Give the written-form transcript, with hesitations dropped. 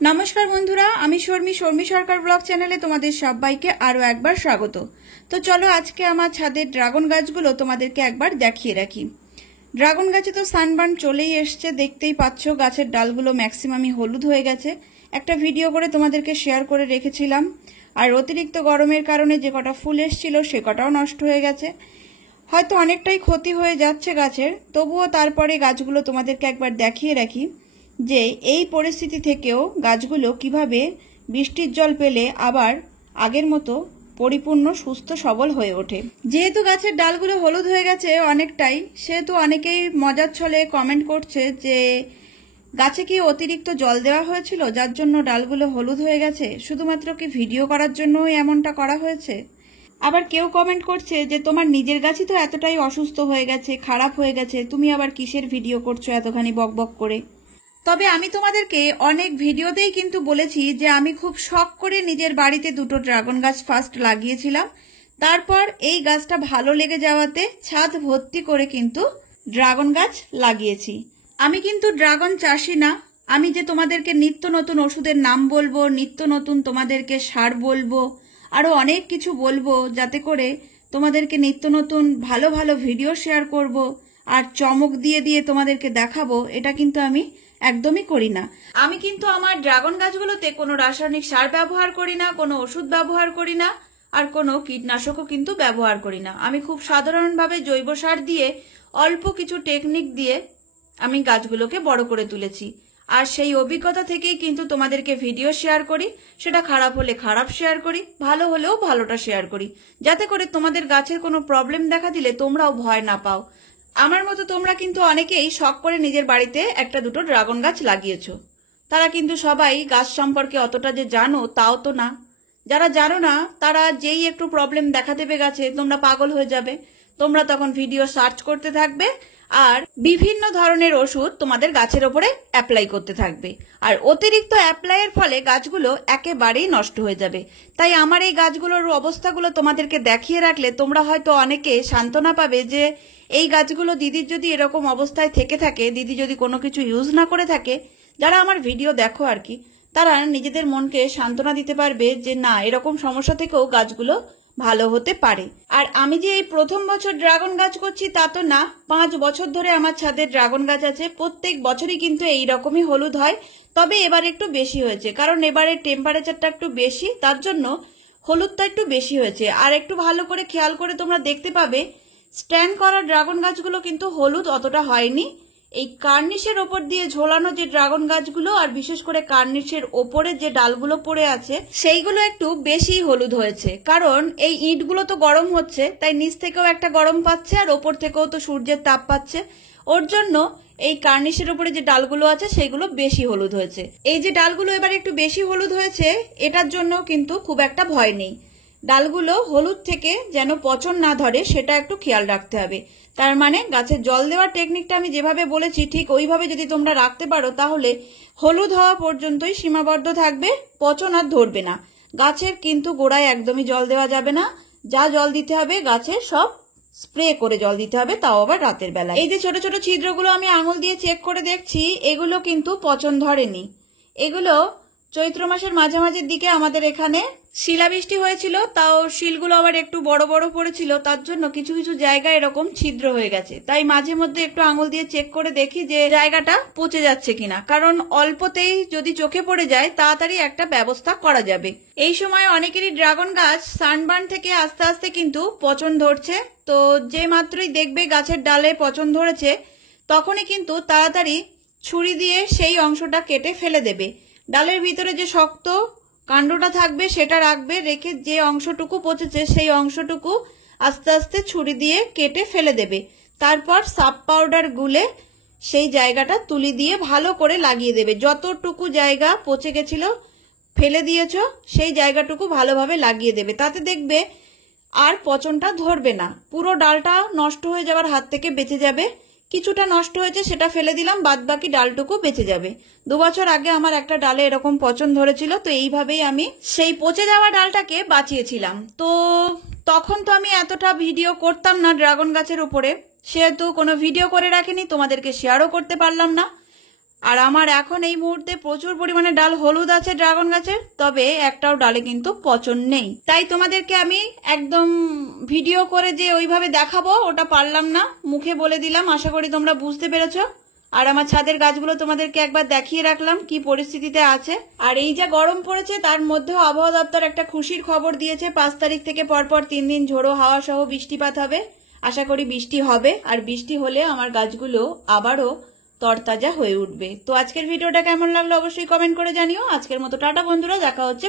नमस्कार बंधुरा आमी शर्मी शर्मी सरकार ब्लग चैनेले तुम्हादेर सबाइके आरो एकबार स्वागत। तो चलो आज के आमार छादेर ड्रागन गाछगुलो तुम्हादेरके एकबार देखिए राखी। ड्रागन गाছে तो सानबार्न चलेई एसेছে, देखतेई पाচ্ছো गाছেर डालगुलो मैक्सिमामই हलुद হয়ে গেছে। একটা ভিডিও করে তোমাদেরকে শেয়ার করে রেখেছিলাম, আর অতিরিক্ত গরমের কারণে যে কটা ফুল এসেছিল সে কটাও নষ্ট হয়ে গেছে। হয়তো অনেকটাই ক্ষতি হয়ে যাচ্ছে গাছের, তবুও তারপরে গাছগুলো তোমাদেরকে একবার দেখিয়ে রাখি যে এই পরিস্থিতি থেকেও গাছগুলো কিভাবে বৃষ্টির জল পেলে আবার আগের মতো পরিপূর্ণ সুস্থ সবল হয়ে ওঠে। যেহেতু গাছের ডালগুলো হলুদ হয়ে গেছে অনেকটাই, সেহেতু অনেকেই মজার ছলে কমেন্ট করছে যে গাছে কি অতিরিক্ত জল দেওয়া হয়েছিল যার জন্য ডালগুলো হলুদ হয়ে গেছে, শুধুমাত্র কি ভিডিও করার জন্যই এমনটা করা হয়েছে। আবার কেউ কমেন্ট করছে যে তোমার নিজের গাছই তো এতটাই অসুস্থ হয়ে গেছে, খারাপ হয়ে গেছে, তুমি আবার কিসের ভিডিও করছো এতখানি বকবক করে। তবে আমি তোমাদেরকে অনেক ভিডিওতেই কিন্তু বলেছি যে আমি খুব শখ করে নিজের বাড়িতে দুটো ড্রাগন গাছ ফার্স্ট লাগিয়েছিলাম, তারপর এই গাছটা ভালো লেগে যাওয়াতে ছাদ ভর্তি করে কিন্তু ড্রাগন গাছ লাগিয়েছি। আমি কিন্তু ড্রাগন চাষি না, আমি যে তোমাদেরকে নিত্য নতুন ওষুধের নাম বলবো, নিত্য নতুন তোমাদেরকে সার বলবো, আরো অনেক কিছু বলবো যাতে করে তোমাদেরকে নিত্য নতুন ভালো ভালো ভিডিও শেয়ার করব আর চমক দিয়ে দিয়ে তোমাদেরকে দেখাবো, এটা কিন্তু আমি একদমই করি না। আমি কিন্তু আমার ড্রাগন গাছগুলোতে কোনো রাসায়নিক সার ব্যবহার করি না, কোনো ওষুধ ব্যবহার করি না, আর কোনো কীটনাশকও কিন্তু ব্যবহার করি না। আমি খুব সাধারণভাবে জৈব সার দিয়ে অল্প কিছু টেকনিক দিয়ে আমি গাছগুলোকে বড় করে তুলেছি, আর সেই অভিজ্ঞতা থেকেই কিন্তু তোমাদেরকে ভিডিও শেয়ার করি। সেটা খারাপ হলে খারাপ শেয়ার করি, ভালো হলেও ভালোটা শেয়ার করি, যাতে করে তোমাদের গাছের কোনো প্রবলেম দেখা দিলে তোমরাও ভয় না পাও। আমার মতো তোমরা কিন্তু অনেকেই শখ করে নিজের বাড়িতে একটা দুটো ড্রাগন গাছ লাগিয়েছো, তারা কিন্তু সবাই গাছ সম্পর্কে অতটা যে জানো তাও তো না। যারা জানো না তারা যেই একটু প্রবলেম দেখা দেবে গাছে তোমরা পাগল হয়ে যাবে, তোমরা তখন ভিডিও সার্চ করতে থাকবে আর বিভিন্ন ধরনের ওষুধ তোমাদের গাছের ওপরে অ্যাপ্লাই করতে থাকবে, আর অতিরিক্ত অ্যাপ্লাইয়ের ফলে গাছগুলো একেবারেই নষ্ট হয়ে যাবে। তাই আমার এই গাছগুলোর অবস্থাগুলো তোমাদেরকে দেখিয়ে রাখলে তোমরা হয়তো অনেকে সান্ত্বনা পাবে যে এই গাছগুলো দিদির যদি এরকম অবস্থায় থেকে থাকে, দিদি যদি কোনো কিছু ইউজ না করে থাকে, যারা আমার ভিডিও দেখো আর কি, তারা নিজেদের মনকে সান্ত্বনা দিতে পারবে যে না, এরকম সমস্যা থেকেও গাছগুলো ভালো হতে পারে। আর আমি যে এই প্রথম বছর ড্রাগন গাছ করছি তা তো না, 5 বছর ধরে আমার ছাদে ড্রাগন গাছ আছে, প্রত্যেক বছরই কিন্তু এই রকমই হলুদ হয়। তবে এবার একটু বেশি হয়েছে, কারণ এবারে টেম্পারেচারটা একটু বেশি, তার জন্য হলুদটা একটু বেশি হয়েছে। আর একটু ভালো করে খেয়াল করে তোমরা দেখতে পাবে স্ট্যান্ড করা ড্রাগন গাছগুলো কিন্তু হলুদ অতটা হয়নি। এই কার্নিশের ওপর দিয়ে ঝোলানো যে ড্রাগন গাছগুলো, আর বিশেষ করে কার্নিশের ওপরে যে ডালগুলো পড়ে আছে সেইগুলো একটু বেশি হলুদ হয়েছে, কারণ এই ইটগুলো তো গরম হচ্ছে, তাই নিচ থেকেও একটা গরম পাচ্ছে আর ওপর থেকেও তো সূর্যের তাপ পাচ্ছে, ওর জন্য এই কার্নিশের উপরে যে ডালগুলো আছে সেগুলো বেশি হলুদ হয়েছে। এই যে ডালগুলো এবার একটু বেশি হলুদ হয়েছে, এটার জন্য কিন্তু খুব একটা ভয় নেই। ডালগুলো হলুদ থেকে যেন পচন না ধরে সেটা একটু খেয়াল রাখতে হবে। তার মানে গাছের জল দেওয়ার টেকনিকটা আমি যেভাবে বলেছি ঠিক ওইভাবে যদি তোমরা রাখতে পারো তাহলে হলুদ হওয়া পর্যন্তই সীমাবদ্ধ থাকবে, পচন আর ধরবে না। গাছের কিন্তু গোড়ায় একদমই জল দেওয়া যাবে না, যা জল দিতে হবে গাছে সব স্প্রে করে জল দিতে হবে, তাও আবার রাতের বেলায়। এই যে ছোট ছোট ছিদ্রগুলো আমি আঙুল দিয়ে চেক করে দেখছি, এগুলো কিন্তু পচন ধরেনি। এগুলো চৈত্র মাসের মাঝামাঝির দিকে আমাদের এখানে শিলাবৃষ্টি হয়েছিল, তাও শিলগুলো আবার একটু বড় বড় পড়েছিল, তার জন্য কিছু কিছু জায়গায় এরকম ছিদ্র হয়ে গেছে। তাই মাঝে মধ্যে একটু আঙুল দিয়ে চেক করে দেখি যে জায়গাটা পচে যাচ্ছে কিনা, কারণ অল্পতেই যদি চোখে পড়ে যায় তাড়াতাড়ি একটা ব্যবস্থা করা যাবে। এই সময় অনেকেরই ড্রাগন গাছ সানবার্ন থেকে আস্তে আস্তে কিন্তু পচন ধরছে, তো যে মাত্রই দেখবে গাছের ডালে পচন ধরেছে তখনই কিন্তু তাড়াতাড়ি ছুরি দিয়ে সেই অংশটা কেটে ফেলে দেবে। ডালের ভিতরে যে শক্ত কাণ্ডটা থাকবে সেটা রাখবে, রেখে যে অংশটুকু পচেছে সেই অংশটুকু আস্তে আস্তে ছুরি দিয়ে কেটে ফেলে দেবে। তারপর সাপ পাউডার গুলে সেই জায়গাটা তুলি দিয়ে ভালো করে লাগিয়ে দেবে। যতটুকু জায়গা পচে গেছিল ফেলে দিয়েছো সেই জায়গাটুকু ভালোভাবে লাগিয়ে দেবে, তাতে দেখবে আর পচনটা ধরবে না, পুরো ডালটা নষ্ট হয়ে যাওয়ার হাত থেকে বেঁচে যাবে। কিছুটা নষ্ট হয়েছে সেটা ফেলে দিলাম, বাদ বাকি ডালটুকু বেঁচে যাবে। 2 বছর আগে আমার একটা ডালে এরকম পচন ধরেছিল, তো এইভাবেই আমি সেই পচে যাওয়া ডালটাকে বাঁচিয়েছিলাম। তো তখন তো আমি এতটা ভিডিও করতাম না ড্রাগন গাছের উপরে, সেহেতু কোনো ভিডিও করে রাখিনি, তোমাদেরকে শেয়ারও করতে পারলাম না। আর আমার এখন এই মুহূর্তে প্রচুর পরিমাণে ডাল হলুদ আছে ড্রাগন গাছের, তবে একটাও ডালে কিন্তু পচন নেই। তাই তোমাদেরকে আমি একদম ভিডিও করে যে ওইভাবে দেখাবো ওটা পারলাম না, মুখে বলে দিলাম। আশা করি তোমরা বুঝতে পেরেছো। আর আমার ছাদের গাছগুলো তোমাদেরকে একবার দেখিয়ে রাখলাম কি পরিস্থিতিতে আছে। আর এই যে গরম পড়েছে তার মধ্যেও আবহাওয়া দপ্তর একটা খুশির খবর দিয়েছে, 5 তারিখ থেকে পরপর 3 দিন ঝোড়ো হাওয়া সহ বৃষ্টিপাত হবে। আশা করি বৃষ্টি হবে, আর বৃষ্টি হলে আমার গাছগুলো আবারও তরতাজা হয়ে উঠবে। তো আজকের ভিডিওটা কেমন লাগলো অবশ্যই কমেন্ট করে জানিও। আজকের মতো টাটা বন্ধুরা, দেখা হচ্ছে